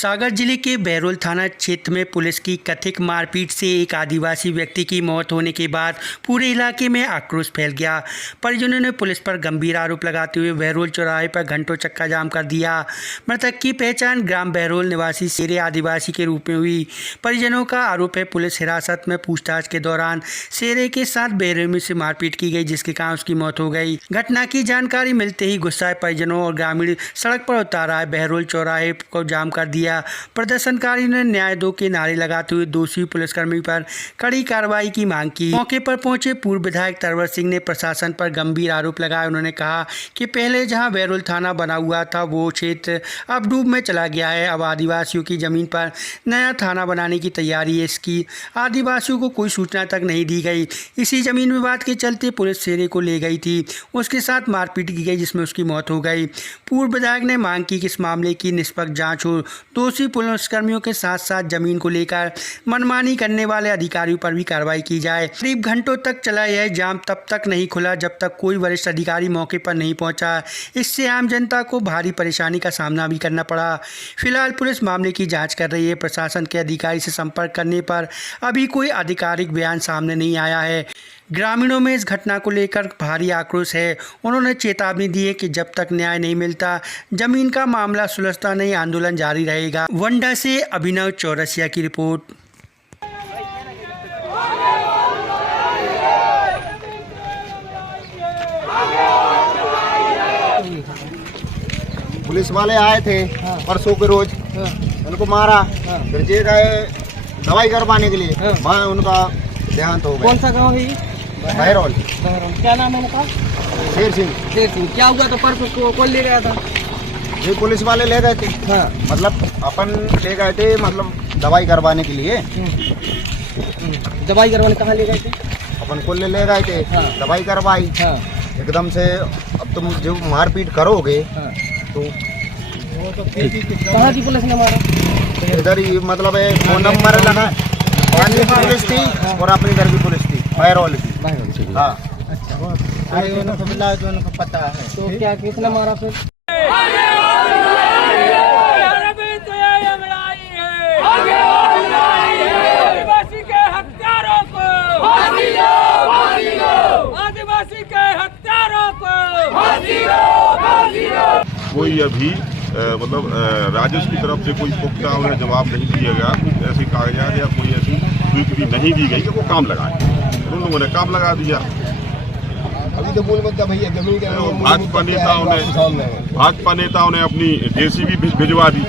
सागर जिले के बहरोल थाना क्षेत्र में पुलिस की कथित मारपीट से एक आदिवासी व्यक्ति की मौत होने के बाद पूरे इलाके में आक्रोश फैल गया। परिजनों ने पुलिस पर गंभीर आरोप लगाते हुए बहरोल चौराहे पर घंटों चक्का जाम कर दिया। मृतक की पहचान ग्राम बहरोल निवासी शेरे आदिवासी के रूप में हुई। परिजनों का आरोप है पुलिस हिरासत में पूछताछ के दौरान शेरे के साथ बहरोल से मारपीट की गई, जिसके कारण उसकी मौत हो गई। घटना की जानकारी मिलते ही गुस्साए परिजनों और ग्रामीण सड़क पर उतारा है। बहरोल चौराहे को जाम कर दिया। प्रदर्शनकारी ने न्याय दो के नारे लगाते हुए दोषी पुलिसकर्मी पर कड़ी कार्रवाई की मांग की। मौके पर पहुंचे पूर्व विधायक तरवर सिंह ने प्रशासन पर गंभीर आरोप लगाया। उन्होंने कहा कि पहले जहां बहरोल थाना बना हुआ था वो क्षेत्र अब डूब में चला गया है। अब आदिवासियों की जमीन पर नया थाना बनाने की तैयारी है। इसकी आदिवासियों को कोई सूचना तक नहीं दी गई। इसी जमीन विवाद के चलते पुलिस शेरे को ले गई थी, उसके साथ मारपीट की गई जिसमें उसकी मौत हो गई। पूर्व विधायक ने मांग की कि इस मामले की निष्पक्ष जांच हो। दोषी पुलिसकर्मियों के साथ साथ जमीन को लेकर मनमानी करने वाले अधिकारियों पर भी कार्रवाई की जाए। करीब घंटों तक चला यह जाम तब तक नहीं खुला जब तक कोई वरिष्ठ अधिकारी मौके पर नहीं पहुंचा। इससे आम जनता को भारी परेशानी का सामना भी करना पड़ा। फिलहाल पुलिस मामले की जांच कर रही है। प्रशासन के अधिकारी से संपर्क करने पर अभी कोई आधिकारिक बयान सामने नहीं आया है। ग्रामीणों में इस घटना को लेकर भारी आक्रोश है। उन्होंने चेतावनी दी है कि जब तक न्याय नहीं मिलता जमीन का मामला सुलझता नहीं, आंदोलन जारी रहेगा। वंडा से अभिनव चौरसिया की रिपोर्ट। पुलिस वाले आए थे परसों के रोज, उनको मारा, फिर जे गए दवाई करवाने के लिए, वहाँ उनका देहांत हो गया। कौन सा गांव है ये? बहरोल। क्या नाम है उनका? शेर सिंह। क्या हुआ था परसों को? कौन ले गया था? ये पुलिस वाले ले गए थे। मतलब अपन ले गए थे, मतलब दवाई करवाने के लिए। दवाई करवाने कहाँ ले गए थे? अपन को ले गए थे, दवाई करवाई। एकदम से अब तुम जो मारपीट करोगे तो कहाँ की पुलिस ने मारा? इधर ही मतलब फोन नंबर लगा, पानी की पुलिस थी और अपनी इधर की पुलिस थी, बहरोल की। हाँ, अच्छा, पता है। तो क्या किसने मारा फिर? आदिवासी के हत्यारों को फांसी दो, फांसी दो। आदिवासी के हत्यारों को फांसी दो, फांसी दो। कोई अभी मतलब राजस्व की तरफ से कोई पुख्ता उन्हें जवाब नहीं दिया गया। ऐसे कागजात या कोई ऐसी स्वीकृति नहीं दी गई कि वो काम लगाए। उन लोगों ने काम लगा दिया। अभी तो बोल बता भैया जमीन के भाजपा नेताओं ने अपनी जेसीबी भिजवा दी।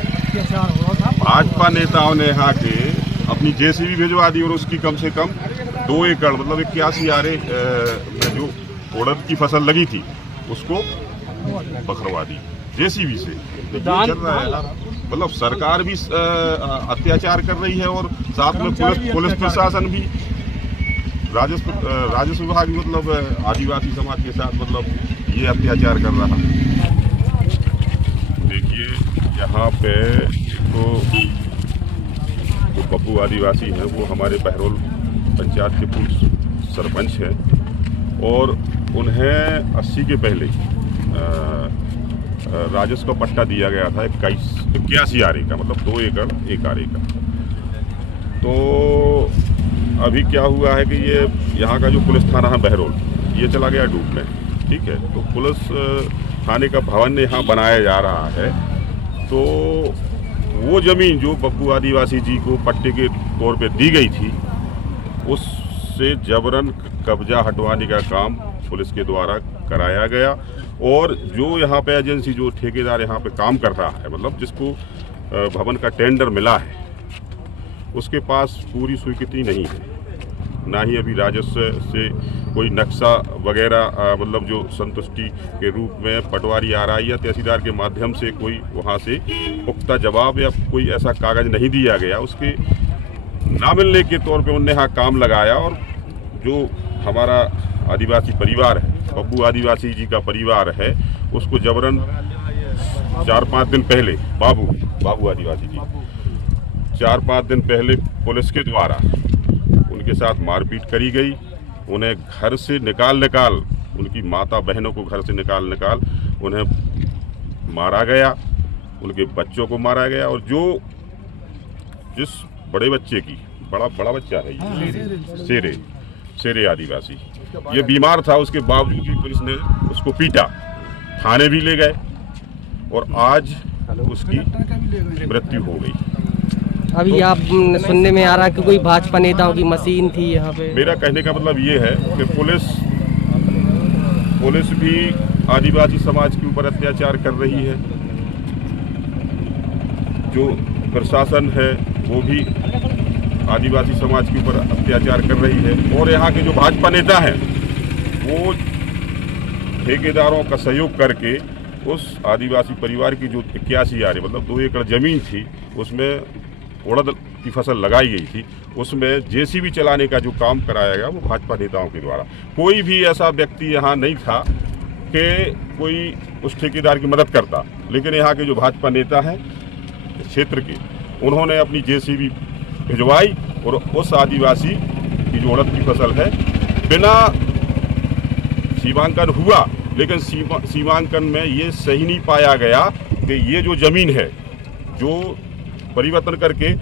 भाजपा नेताओं ने यहाँ के अपनी जेसीबी भिजवा दी और उसकी कम से कम 2 एकड़ मतलब 81 आरे में जो उड़द की फसल लगी थी उसको पकड़वा दी जेसीबी से। चल रहा है, मतलब सरकार भी अत्याचार कर रही है और साथ में पुलिस प्रशासन भी, राजस्व विभाग भी मतलब आदिवासी समाज के साथ मतलब ये अत्याचार कर रहा है। देखिए यहाँ पे जो बब्बू आदिवासी हैं वो हमारे बहरोल पंचायत के पूर्व सरपंच हैं और उन्हें 80 के पहले राजस्व का पट्टा दिया गया था 81 आरे का, मतलब 2 एकड़ 1 आरे का। तो अभी क्या हुआ है कि ये यहाँ का जो पुलिस थाना है बहरोल, ये चला गया डूब में। ठीक है, तो पुलिस थाने का भवन यहाँ बनाया जा रहा है। तो वो ज़मीन जो बब्बू आदिवासी जी को पट्टे के तौर पे दी गई थी, उससे जबरन कब्जा हटवाने का काम पुलिस के द्वारा कराया गया। और जो यहाँ पे एजेंसी, जो ठेकेदार यहाँ पे काम कर रहा है, मतलब जिसको भवन का टेंडर मिला है, उसके पास पूरी स्वीकृति नहीं है, ना ही अभी राजस्व से कोई नक्शा वगैरह मतलब जो संतुष्टि के रूप में पटवारी आ रहा है या तहसीलदार के माध्यम से कोई वहाँ से पुख्ता जवाब या कोई ऐसा कागज नहीं दिया गया। उसके ना मिलने के तौर पे उन्होंने यहाँ काम लगाया और जो हमारा आदिवासी परिवार है, बब्बू आदिवासी जी का परिवार है, उसको जबरन 4-5 दिन पहले बाबू आदिवासी जी 4-5 दिन पहले पुलिस के द्वारा उनके साथ मारपीट करी गई। उन्हें घर से निकाल उनकी माता बहनों को घर से निकाल उन्हें मारा गया, उनके बच्चों को मारा गया। और जो जिस बड़े बच्चे की बड़ा बच्चा है ये शेरे आदिवासी, ये बीमार था, उसके बावजूद भी पुलिस ने उसको पीटा, थाने भी ले गए और आज उसकी मृत्यु हो गई। अभी आप सुनने में आ रहा है कि कोई भाजपा नेताओं की मशीन थी यहाँ पे। मेरा कहने का मतलब ये है कि पुलिस भी आदिवासी समाज के ऊपर अत्याचार कर रही है, जो प्रशासन है वो भी आदिवासी समाज के ऊपर अत्याचार कर रही है, और यहाँ के जो भाजपा नेता हैं वो ठेकेदारों का सहयोग करके उस आदिवासी परिवार की जो 81 आरे मतलब 2 एकड़ जमीन थी उसमें उड़द की फसल लगाई गई थी, उसमें जेसीबी चलाने का जो काम कराया गया वो भाजपा नेताओं के द्वारा। कोई भी ऐसा व्यक्ति यहाँ नहीं था कि कोई उस ठेकेदार की मदद करता, लेकिन यहाँ के जो भाजपा नेता हैं क्षेत्र के, उन्होंने अपनी जेसीबी भिजवाई और उस आदिवासी की जो उड़द की फसल है बिना सीमांकन हुआ, लेकिन सीमांकन में ये सही नहीं पाया गया कि ये जो ज़मीन है जो परिवर्तन करके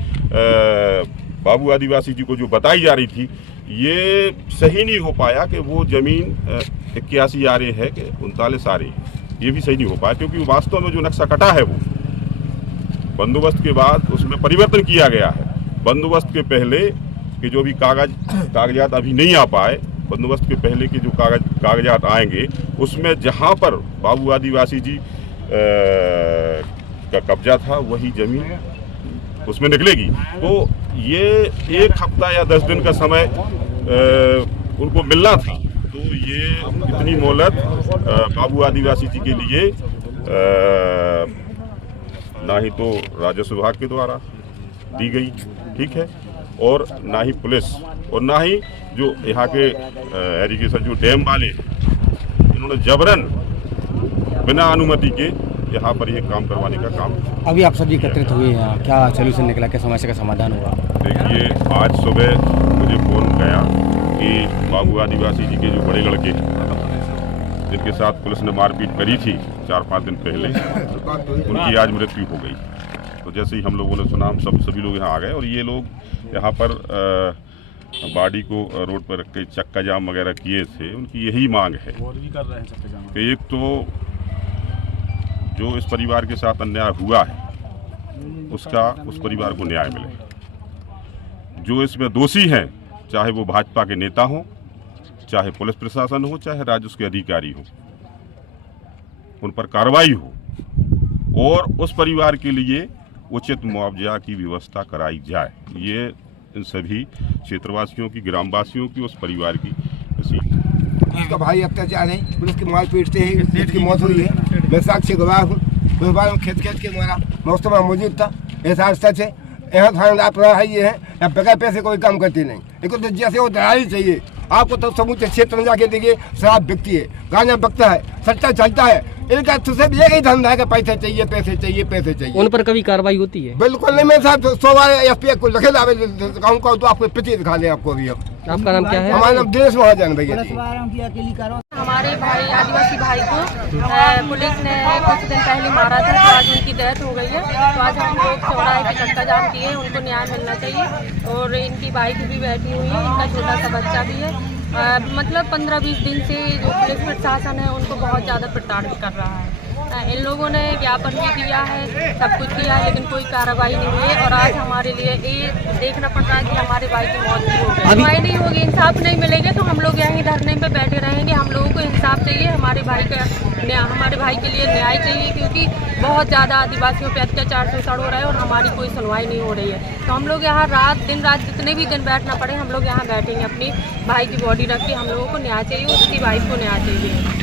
बाबू आदिवासी जी को जो बताई जा रही थी, ये सही नहीं हो पाया कि वो ज़मीन 81 आरे है कि 39 आरे, ये भी सही नहीं हो पाया, क्योंकि वास्तव में जो नक्शा कटा है वो बंदोबस्त के बाद उसमें परिवर्तन किया गया है। बंदोबस्त के पहले के जो भी कागजात अभी नहीं आ पाए, बंदोबस्त के पहले के जो कागजात आएंगे उसमें जहाँ पर बाबू आदिवासी जी का कब्जा था वही ज़मीन उसमें निकलेगी। तो ये 1 हफ्ता या 10 दिन का समय उनको मिलना था, तो ये इतनी मोहलत बाबू आदिवासी जी के लिए ना ही तो राजस्व विभाग के द्वारा दी गई, ठीक है, और ना ही पुलिस और ना ही जो यहाँ के एरीगेशन जो डैम वाले इन्होंने जबरन बिना अनुमति के यहाँ पर ये काम करवाने का काम। अभी आप सभी एकत्रित हुए हैं, क्या सोल्यूशन निकला, क्या समस्या का समाधान हुआ? देखिए, आज सुबह मुझे फ़ोन गया कि बाबू आदिवासी जी के जो बड़े लड़के जिनके साथ पुलिस ने मारपीट करी थी 4-5 दिन पहले, उनकी आज मृत्यु हो गई। तो जैसे ही हम लोगों ने सुना, हम सभी लोग यहाँ आ गए और ये लोग यहाँ पर बॉडी को रोड पर रख के चक्का जाम वगैरह किए थे। उनकी यही मांग है कि एक तो जो इस परिवार के साथ अन्याय हुआ है उसका उस परिवार को न्याय मिले। जो इसमें दोषी हैं, चाहे वो भाजपा के नेता हों, चाहे पुलिस प्रशासन हो, चाहे राजस्व के अधिकारी हो, उन पर कार्रवाई हो और उस परिवार के लिए उचित मुआवजा की व्यवस्था कराई जाए। ये इन सभी क्षेत्रवासियों की, ग्रामवासियों की, उस परिवार की उसका भाई अत्याचार है, पुलिस की मारपीट से ही उसकी मौत हुई है। मैं साक्षी गवाह हूँ, उस बार में खेत के मारा, मैं उस समय मौजूद था। ऐसा सच है, यहाँ थानेदार प्रभारी ये है, यहाँ बगैर पैसे कोई काम करती नहीं, लेकिन तो जैसे वो दलाली चाहिए आपको, तो समूचे क्षेत्र में जाके देखिए, शराब बिकती है, गांजा बिकता है, सट्टा चलता है, इनका तो सिर्फ एक ही धंधा है कि पैसे चाहिए, पैसे चाहिए, पैसे चाहिए। उन पर कभी कार्रवाई होती है? बिल्कुल नहीं। मैं साहब 100 बार एसपी को लिखे लावे कहूँगा, तो आपको पिछले दिखा दें आपको भी। आपका नाम क्या है? हमारा नाम दिनेश महाजन भैया। हमारे भाई आदिवासी भाई को पुलिस ने कुछ दिन पहले मारा था, तो आज उनकी डेथ हो गई है। तो आज हम लोग चौराहे पे चक्का जाम किए, उनको न्याय मिलना चाहिए। और इनकी बाइक भी बैठी हुई है, इनका छोटा सा बच्चा भी है। मतलब 15-20 दिन से जो पुलिस प्रशासन है उनको बहुत ज़्यादा प्रताड़ित कर रहा है। इन लोगों ने ज्ञापन भी दिया है, सब कुछ किया है, लेकिन कोई कार्रवाई नहीं हुई है। और आज हमारे लिए ये देखना पड़ रहा है कि हमारे भाई की मौत भी हो गई। कार्रवाई नहीं होगी, इंसाफ नहीं मिलेगा, तो हम लोग यहीं धरने पे बैठे रहेंगे। हम लोगों को इंसाफ चाहिए, हमारे भाई के लिए न्याय चाहिए, क्योंकि बहुत ज़्यादा आदिवासियों पे अत्याचार शोषण हो रहा है और हमारी कोई सुनवाई नहीं हो रही है। तो हम लोग यहाँ दिन रात जितने भी दिन बैठना पड़े, हम लोग यहाँ बैठेंगे। अपनी भाई की बॉडी रख के हम लोगों को न्याय चाहिए, उसकी वाइफ को न्याय चाहिए।